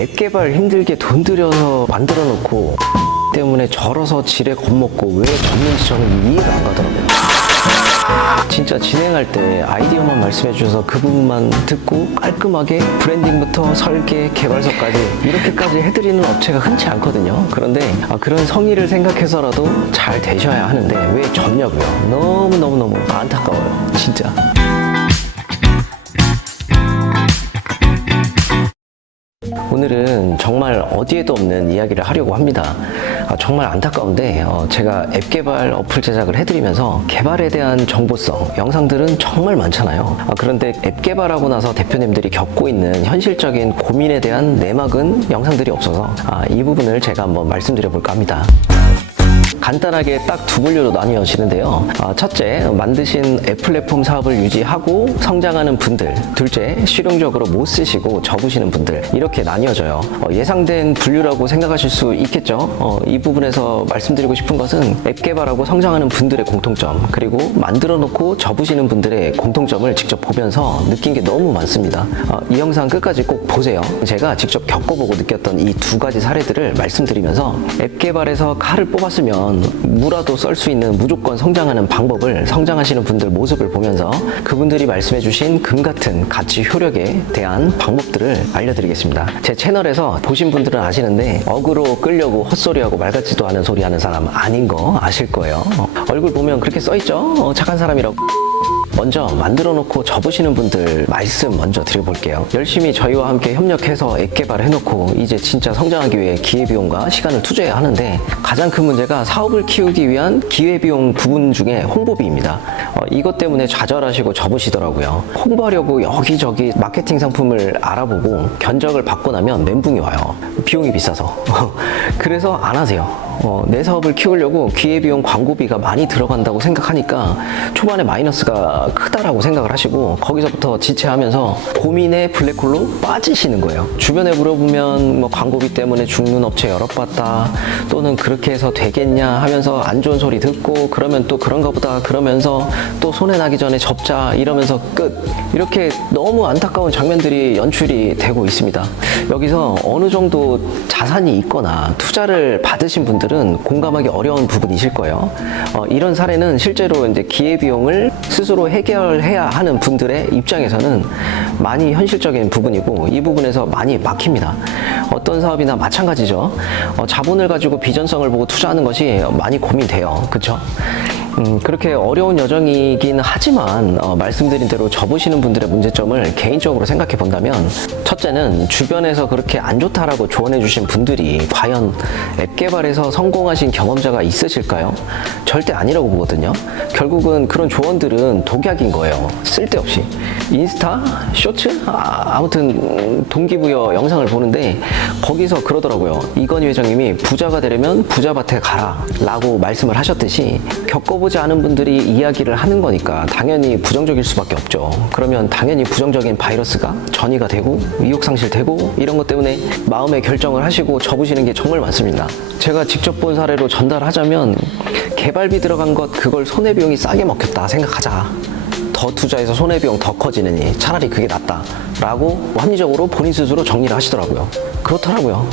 앱 개발 힘들게 돈 들여서 만들어 놓고 때문에 절어서 지레 겁먹고 왜 접는지 저는 이해가 안 가더라고요. 진짜 진행할 때 아이디어만 말씀해 주셔서 그 부분만 듣고 깔끔하게 브랜딩부터 설계, 개발서까지 이렇게까지 해드리는 업체가 흔치 않거든요. 그런데 그런 성의를 생각해서라도 잘 되셔야 하는데 왜 접냐고요. 너무너무너무 안타까워요. 진짜. 오늘은 정말 어디에도 없는 이야기를 하려고 합니다. 정말 안타까운데 제가 앱 개발 어플 제작을 해드리면서 개발에 대한 정보성 영상들은 정말 많잖아요. 그런데 앱 개발하고 나서 대표님들이 겪고 있는 현실적인 고민에 대한 내막은 영상들이 없어서 이 부분을 제가 한번 말씀드려 볼까 합니다. 간단하게 딱 두 분류로 나뉘어지는데요. 첫째, 만드신 앱 플랫폼 사업을 유지하고 성장하는 분들. 둘째, 실용적으로 못 쓰시고 접으시는 분들. 이렇게 나뉘어져요. 예상된 분류라고 생각하실 수 있겠죠. 이 부분에서 말씀드리고 싶은 것은 앱 개발하고 성장하는 분들의 공통점, 그리고 만들어 놓고 접으시는 분들의 공통점을 직접 보면서 느낀 게 너무 많습니다. 이 영상 끝까지 꼭 보세요. 제가 직접 겪어보고 느꼈던 이 두 가지 사례들을 말씀드리면서 앱 개발에서 칼을 뽑았으면 무라도 썰 수 있는 무조건 성장하는 방법을 성장하시는 분들 모습을 보면서 그분들이 말씀해 주신 금 같은 가치 효력에 대한 방법들을 알려드리겠습니다. 제 채널에서 보신 분들은 아시는데 어그로 끌려고 헛소리하고 말 같지도 않은 소리 하는 사람 아닌 거 아실 거예요. 얼굴 보면 그렇게 써있죠? 착한 사람이라고. 먼저 만들어 놓고 접으시는 분들 말씀 먼저 드려볼게요. 열심히 저희와 함께 협력해서 앱 개발을 해놓고 이제 진짜 성장하기 위해 기회비용과 시간을 투자해야 하는데 가장 큰 문제가 사업을 키우기 위한 기회비용 부분 중에 홍보비입니다. 이것 때문에 좌절하시고 접으시더라고요. 홍보하려고 여기저기 마케팅 상품을 알아보고 견적을 받고 나면 멘붕이 와요. 비용이 비싸서. 그래서 안 하세요. 내 사업을 키우려고 기회비용 광고비가 많이 들어간다고 생각하니까 초반에 마이너스가 크다라고 생각을 하시고 거기서부터 지체하면서 고민의 블랙홀로 빠지시는 거예요. 주변에 물어보면 뭐 광고비 때문에 죽는 업체 여러 봤다, 또는 그렇게 해서 되겠냐 하면서 안 좋은 소리 듣고 그러면 또 그런가 보다 그러면서 또 손해 나기 전에 접자 이러면서 끝. 이렇게 너무 안타까운 장면들이 연출이 되고 있습니다. 여기서 어느 정도 자산이 있거나 투자를 받으신 분들은 공감하기 어려운 부분이실 거예요. 이런 사례는 실제로 이제 기회비용을 스스로 해결해야 하는 분들의 입장에서는 많이 현실적인 부분이고 이 부분에서 많이 막힙니다. 어떤 사업이나 마찬가지죠. 자본을 가지고 비전성을 보고 투자하는 것이 많이 고민돼요. 그렇죠? 그렇게 어려운 여정이긴 하지만 말씀드린 대로 접으시는 분들의 문제점을 개인적으로 생각해 본다면 첫째는 주변에서 그렇게 안 좋다라고 조언해 주신 분들이 과연 앱 개발에서 성공하신 경험자가 있으실까요? 절대 아니라고 보거든요. 결국은 그런 조언들은 독약인 거예요. 쓸데없이. 인스타? 쇼츠? 아무튼 동기부여 영상을 보는데 거기서 그러더라고요. 이건희 회장님이 부자가 되려면 부자밭에 가라 라고 말씀을 하셨듯이 겪어보지 않은 분들이 이야기를 하는 거니까 당연히 부정적일 수밖에 없죠. 그러면 당연히 부정적인 바이러스가 전이가 되고 의욕상실되고 이런 것 때문에 마음의 결정을 하시고 접으시는 게 정말 많습니다. 제가 직접 본 사례로 전달하자면 개발비 들어간 것 그걸 손해비용이 싸게 먹혔다 생각하자. 더 투자해서 손해비용 더 커지느니 차라리 그게 낫다 라고 합리적으로 본인 스스로 정리를 하시더라고요. 그렇더라고요.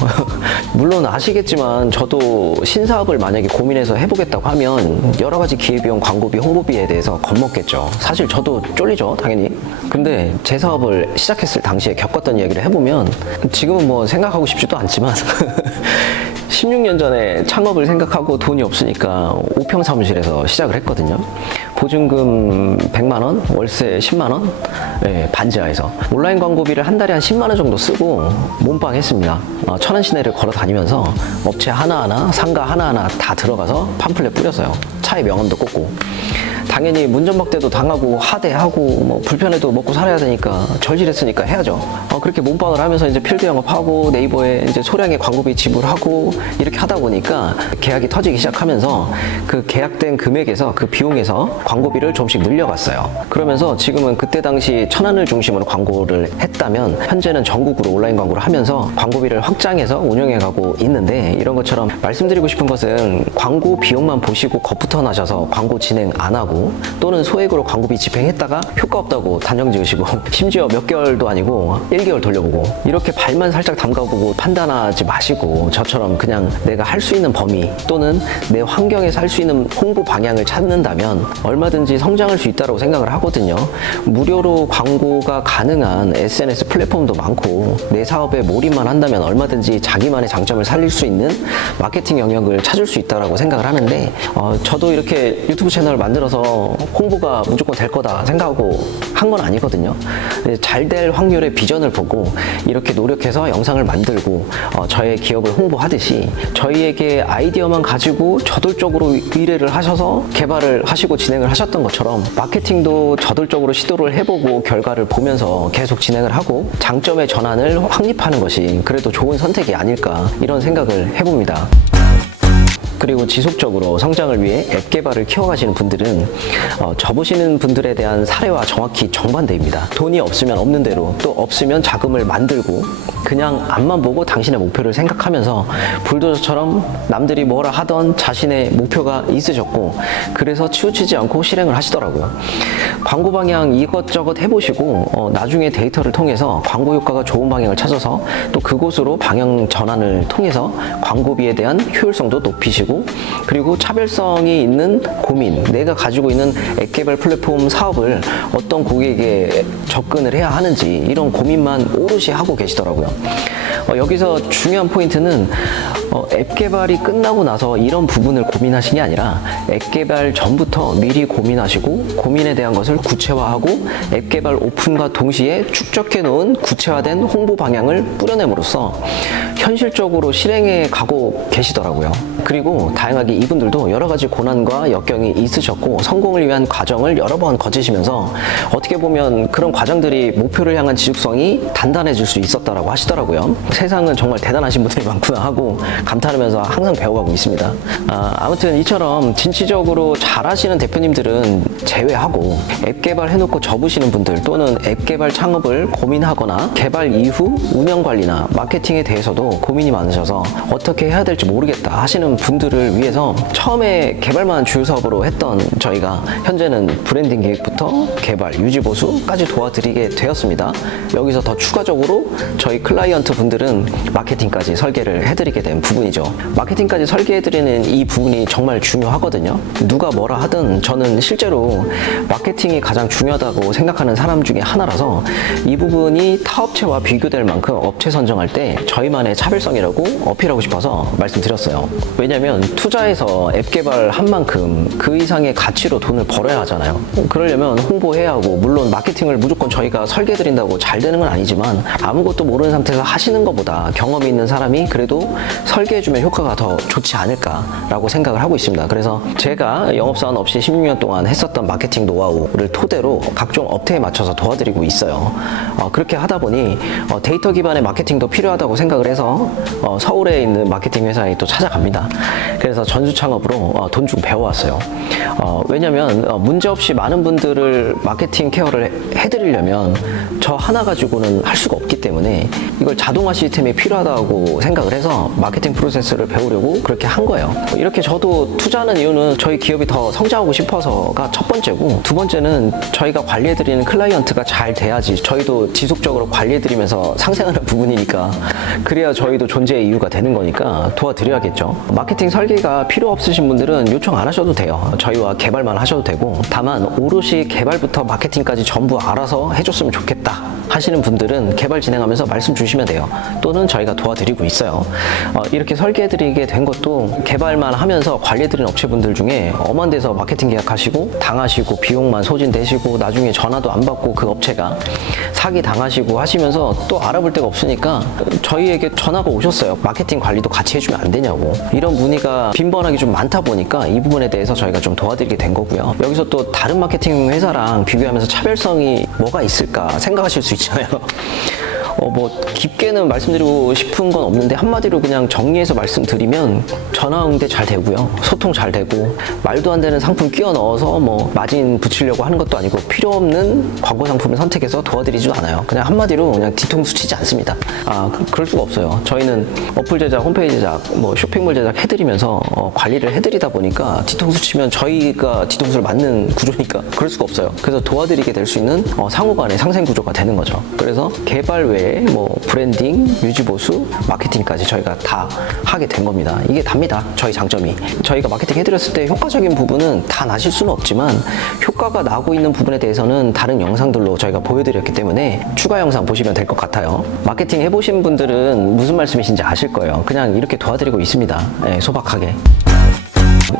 물론 아시겠지만 저도 신사업을 만약에 고민해서 해보겠다고 하면 여러 가지 기회비용, 광고비, 홍보비에 대해서 겁먹겠죠. 사실 저도 쫄리죠, 당연히. 근데 제 사업을 시작했을 당시에 겪었던 이야기를 해보면 지금은 뭐 생각하고 싶지도 않지만 16년 전에 창업을 생각하고 돈이 없으니까 5평 사무실에서 시작을 했거든요. 보증금 100만 원, 월세 10만 원, 네, 반지하에서 온라인 광고비를 한 달에 한 10만 원 정도 쓰고 몸빵 했습니다. 천안 시내를 걸어 다니면서 업체 하나하나, 상가 하나하나 다 들어가서 팜플렛 뿌렸어요. 차에 명함도 꽂고. 당연히 문전박대도 당하고 하대하고 뭐 불편해도 먹고 살아야 되니까 절실했으니까 해야죠. 그렇게 몸빵을 하면서 이제 필드 영업하고 네이버에 이제 소량의 광고비 지불하고 이렇게 하다 보니까 계약이 터지기 시작하면서 그 계약된 금액에서 그 비용에서 광고비를 조금씩 늘려갔어요. 그러면서 지금은 그때 당시 천안을 중심으로 광고를 했다면 현재는 전국으로 온라인 광고를 하면서 광고비를 확장해서 운영해가고 있는데 이런 것처럼 말씀드리고 싶은 것은 광고 비용만 보시고 겁부터 나셔서 광고 진행 안 하고 하고 또는 소액으로 광고비 집행했다가 효과 없다고 단정 지으시고 심지어 몇 개월도 아니고 1개월 돌려보고 이렇게 발만 살짝 담가보고 판단하지 마시고 저처럼 그냥 내가 할 수 있는 범위 또는 내 환경에서 할 수 있는 홍보 방향을 찾는다면 얼마든지 성장할 수 있다고 생각을 하거든요. 무료로 광고가 가능한 SNS 플랫폼도 많고 내 사업에 몰입만 한다면 얼마든지 자기만의 장점을 살릴 수 있는 마케팅 영역을 찾을 수 있다고 생각을 하는데 저도 이렇게 유튜브 채널을 만들어서 홍보가 무조건 될 거다 생각하고 한 건 아니거든요. 잘 될 확률의 비전을 보고 이렇게 노력해서 영상을 만들고 저의 기업을 홍보하듯이 저희에게 아이디어만 가지고 저돌적으로 의뢰를 하셔서 개발을 하시고 진행을 하셨던 것처럼 마케팅도 저돌적으로 시도를 해보고 결과를 보면서 계속 진행을 하고 장점의 전환을 확립하는 것이 그래도 좋은 선택이 아닐까 이런 생각을 해봅니다. 그리고 지속적으로 성장을 위해 앱 개발을 키워가시는 분들은 접으시는 분들에 대한 사례와 정확히 정반대입니다. 돈이 없으면 없는 대로 또 없으면 자금을 만들고 그냥 앞만 보고 당신의 목표를 생각하면서 불도저처럼 남들이 뭐라 하던 자신의 목표가 있으셨고 그래서 치우치지 않고 실행을 하시더라고요. 광고 방향 이것저것 해보시고 나중에 데이터를 통해서 광고 효과가 좋은 방향을 찾아서 또 그곳으로 방향 전환을 통해서 광고비에 대한 효율성도 높이시고 그리고 차별성이 있는 고민, 내가 가지고 있는 앱 개발 플랫폼 사업을 어떤 고객에게 접근을 해야 하는지 이런 고민만 오롯이 하고 계시더라고요. 여기서 중요한 포인트는 앱 개발이 끝나고 나서 이런 부분을 고민하신 게 아니라 앱 개발 전부터 미리 고민하시고 고민에 대한 것을 구체화하고 앱 개발 오픈과 동시에 축적해 놓은 구체화된 홍보 방향을 뿌려냄으로써 현실적으로 실행해 가고 계시더라고요. 그리고 다양하게 이분들도 여러 가지 고난과 역경이 있으셨고 성공을 위한 과정을 여러 번 거치시면서 어떻게 보면 그런 과정들이 목표를 향한 지속성이 단단해질 수 있었다라고 하시더라고요. 세상은 정말 대단하신 분들이 많구나 하고 감탄하면서 항상 배워가고 있습니다. 아무튼 이처럼 진취적으로 잘하시는 대표님들은 제외하고 앱 개발 해놓고 접으시는 분들 또는 앱 개발 창업을 고민하거나 개발 이후 운영 관리나 마케팅에 대해서도 고민이 많으셔서 어떻게 해야 될지 모르겠다 하시는 분들을 위해서 처음에 개발만 주요 사업으로 했던 저희가 현재는 브랜딩 기획부터 개발, 유지 보수까지 도와드리게 되었습니다. 여기서 더 추가적으로 저희 클라이언트 분들은 마케팅까지 설계를 해드리게 된 부분이죠. 마케팅까지 설계해드리는 이 부분이 정말 중요하거든요. 누가 뭐라 하든 저는 실제로 마케팅이 가장 중요하다고 생각하는 사람 중에 하나라서 이 부분이 타 업체와 비교될 만큼 업체 선정할 때 저희만의 차별성이라고 어필하고 싶어서 말씀드렸어요. 왜냐면 투자해서 앱 개발한 만큼 그 이상의 가치로 돈을 벌어야 하잖아요. 그러려면 홍보해야 하고 물론 마케팅을 무조건 저희가 설계해드린다고 잘 되는 건 아니지만 아무것도 모르는 상태에서 하시는 것보다 경험이 있는 사람이 그래도 설계해주면 효과가 더 좋지 않을까라고 생각을 하고 있습니다. 그래서 제가 영업사원 없이 16년 동안 했었던 마케팅 노하우를 토대로 각종 업태에 맞춰서 도와드리고 있어요. 그렇게 하다 보니 데이터 기반의 마케팅도 필요하다고 생각을 해서 서울에 있는 마케팅 회사에 또 찾아갑니다. 그래서 전수 창업으로 돈 주고 배워왔어요. 왜냐면 문제없이 많은 분들을 마케팅 케어를 해드리려면 저 하나 가지고는 할 수가 없기 때문에 이걸 자동화 시스템이 필요하다고 생각을 해서 마케팅 프로세스를 배우려고 그렇게 한 거예요. 이렇게 저도 투자하는 이유는 저희 기업이 더 성장하고 싶어서가 첫 번째고 두 번째는 저희가 관리해드리는 클라이언트가 잘 돼야지 저희도 지속적으로 관리해드리면서 상생하는 부분이니까 그래야 저희도 존재의 이유가 되는 거니까 도와드려야겠죠. 마케팅 설계가 필요 없으신 분들은 요청 안 하셔도 돼요. 저희와 개발만 하셔도 되고 다만 오롯이 개발부터 마케팅까지 전부 알아서 해줬으면 좋겠다 하시는 분들은 개발 진행하면서 말씀 주시면 돼요. 또는 저희가 도와드리고 있어요. 이렇게 설계해드리게 된 것도 개발만 하면서 관리해드리는 업체분들 중에 엄한 데서 마케팅 계약하시고 당하시고 비용만 소진되시고 나중에 전화도 안 받고 그 업체가 사기 당하시고 하시면서 또 알아볼 데가 없으니까 저희에게 전화가 오셨어요. 마케팅 관리도 같이 해주면 안 되냐고. 이런 문의가 빈번하게 좀 많다 보니까 이 부분에 대해서 저희가 좀 도와드리게 된 거고요. 여기서 또 다른 마케팅 회사랑 비교하면서 차별성이 뭐가 있을까 생각하실 수 있잖아요. 뭐 깊게는 말씀드리고 싶은 건 없는데 한마디로 그냥 정리해서 말씀드리면 전화 응대 잘 되고요, 소통 잘 되고, 말도 안 되는 상품 끼워 넣어서 뭐 마진 붙이려고 하는 것도 아니고 필요 없는 광고 상품을 선택해서 도와드리지도 않아요. 그냥 한마디로 그냥 뒤통수 치지 않습니다. 그럴 수가 없어요. 저희는 어플 제작, 홈페이지 제작, 뭐 쇼핑몰 제작 해드리면서 관리를 해드리다 보니까 뒤통수 치면 저희가 뒤통수를 맞는 구조니까 그럴 수가 없어요. 그래서 도와드리게 될 수 있는 상호간의 상생 구조가 되는 거죠. 그래서 개발 외에 뭐 브랜딩, 유지보수, 마케팅까지 저희가 다 하게 된 겁니다. 이게 답니다. 저희 장점이. 저희가 마케팅 해드렸을 때 효과적인 부분은 다 나실 수는 없지만 효과가 나고 있는 부분에 대해서는 다른 영상들로 저희가 보여드렸기 때문에 추가 영상 보시면 될 것 같아요. 마케팅 해보신 분들은 무슨 말씀이신지 아실 거예요. 그냥 이렇게 도와드리고 있습니다. 네, 소박하게.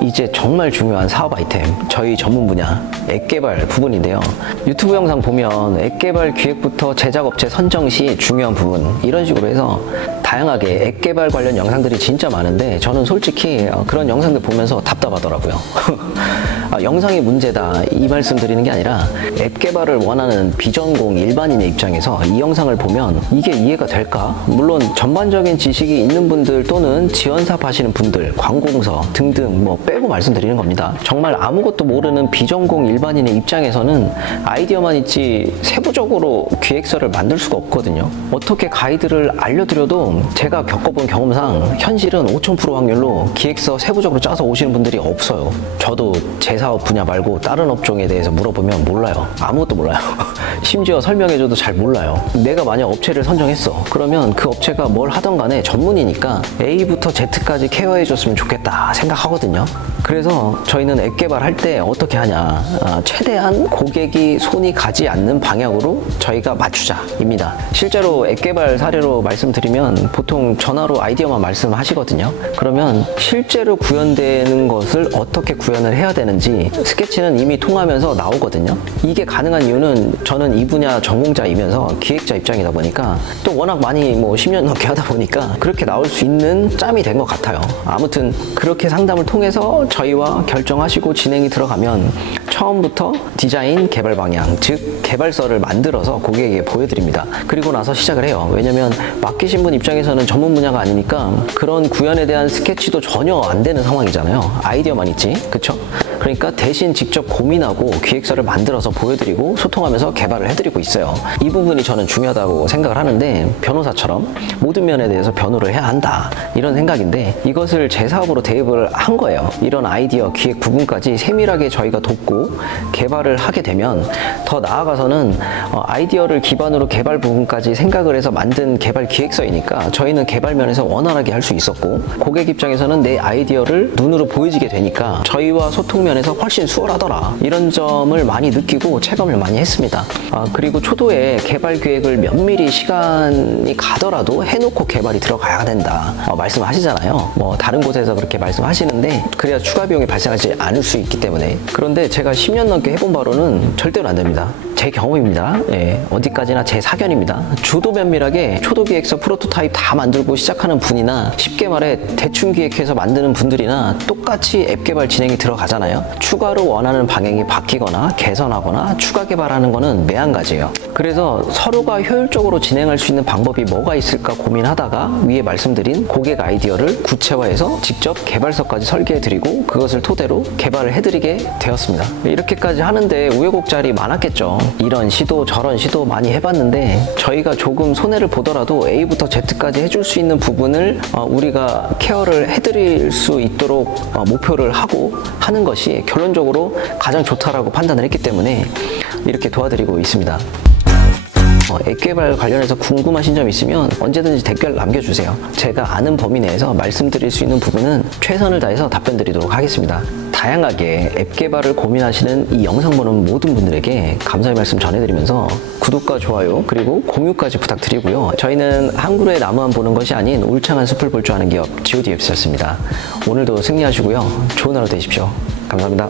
이제 정말 중요한 사업 아이템, 저희 전문 분야 앱 개발 부분인데요. 유튜브 영상 보면 앱 개발 기획부터 제작업체 선정 시 중요한 부분, 이런 식으로 해서 다양하게 앱 개발 관련 영상들이 진짜 많은데 저는 솔직히 그런 영상들 보면서 답답하더라고요. 영상이 문제다 이 말씀 드리는 게 아니라 앱 개발을 원하는 비전공 일반인의 입장에서 이 영상을 보면 이게 이해가 될까? 물론 전반적인 지식이 있는 분들 또는 지원 사업 하시는 분들, 관공서 등등 뭐 빼고 말씀드리는 겁니다. 정말 아무것도 모르는 비전공 일반인의 입장에서는 아이디어만 있지 세부적으로 기획서를 만들 수가 없거든요. 어떻게 가이드를 알려드려도 제가 겪어본 경험상 현실은 5000% 확률로 기획서 세부적으로 짜서 오시는 분들이 없어요. 저도 제 사업 분야 말고 다른 업종에 대해서 물어보면 몰라요. 아무것도 몰라요. 심지어 설명해줘도 잘 몰라요. 내가 만약 업체를 선정했어. 그러면 그 업체가 뭘 하던 간에 전문이니까 A부터 Z까지 케어해줬으면 좋겠다 생각하거든요. 그래서 저희는 앱 개발할 때 어떻게 하냐, 최대한 고객이 손이 가지 않는 방향으로 저희가 맞추자입니다. 실제로 앱 개발 사례로 말씀드리면 보통 전화로 아이디어만 말씀하시거든요. 그러면 실제로 구현되는 것을 어떻게 구현을 해야 되는지 스케치는 이미 통하면서 나오거든요. 이게 가능한 이유는 저는 이 분야 전공자이면서 기획자 입장이다 보니까 또 워낙 많이 뭐 10년 넘게 하다 보니까 그렇게 나올 수 있는 짬이 된 것 같아요. 아무튼 그렇게 상담을 통해서 저희와 결정하시고 진행이 들어가면 처음부터 디자인, 개발 방향, 즉 개발서를 만들어서 고객에게 보여드립니다. 그리고 나서 시작을 해요. 왜냐면 맡기신 분 입장에서는 전문 분야가 아니니까 그런 구현에 대한 스케치도 전혀 안 되는 상황이잖아요. 아이디어만 있지, 그쵸? 그러니까 대신 직접 고민하고 기획서를 만들어서 보여드리고 소통하면서 개발을 해드리고 있어요. 이 부분이 저는 중요하다고 생각을 하는데, 변호사처럼 모든 면에 대해서 변호를 해야 한다 이런 생각인데, 이것을 제 사업으로 대입을 한 거예요. 이런 아이디어, 기획 부분까지 세밀하게 저희가 돕고 개발을 하게 되면 더 나아가서는 아이디어를 기반으로 개발 부분까지 생각을 해서 만든 개발 기획서이니까 저희는 개발 면에서 원활하게 할 수 있었고, 고객 입장에서는 내 아이디어를 눈으로 보여지게 되니까 저희와 소통 면에서 훨씬 수월하더라, 이런 점을 많이 느끼고 체감을 많이 했습니다. 그리고 초도에 개발 계획을 면밀히 시간이 가더라도 해놓고 개발이 들어가야 된다 말씀하시잖아요. 뭐 다른 곳에서 그렇게 말씀하시는데 그래야 추가 비용이 발생하지 않을 수 있기 때문에. 그런데 제가 10년 넘게 해본 바로는 절대로 안 됩니다. 제 경험입니다. 예, 어디까지나 제 사견입니다. 주도 면밀하게 초도 기획서, 프로토타입 다 만들고 시작하는 분이나, 쉽게 말해 대충 기획해서 만드는 분들이나 똑같이 앱 개발 진행이 들어가잖아요. 추가로 원하는 방향이 바뀌거나 개선하거나 추가 개발하는 거는 매한가지예요. 그래서 서로가 효율적으로 진행할 수 있는 방법이 뭐가 있을까 고민하다가 위에 말씀드린 고객 아이디어를 구체화해서 직접 개발서까지 설계해드리고 그것을 토대로 개발을 해드리게 되었습니다. 이렇게까지 하는데 우여곡절이 많았겠죠. 이런 시도 저런 시도 많이 해봤는데 저희가 조금 손해를 보더라도 A부터 Z까지 해줄 수 있는 부분을 우리가 케어를 해드릴 수 있도록 목표를 하고 하는 것이 결론적으로 가장 좋다라고 판단을 했기 때문에 이렇게 도와드리고 있습니다. 앱 개발 관련해서 궁금하신 점 있으면 언제든지 댓글 남겨주세요. 제가 아는 범위 내에서 말씀드릴 수 있는 부분은 최선을 다해서 답변 드리도록 하겠습니다. 다양하게 앱 개발을 고민하시는 이 영상 보는 모든 분들에게 감사의 말씀 전해드리면서 구독과 좋아요 그리고 공유까지 부탁드리고요. 저희는 한 그루의 나무만 보는 것이 아닌 울창한 숲을 볼 줄 아는 기업 GODF였습니다. 오늘도 승리하시고요. 좋은 하루 되십시오. 감사합니다.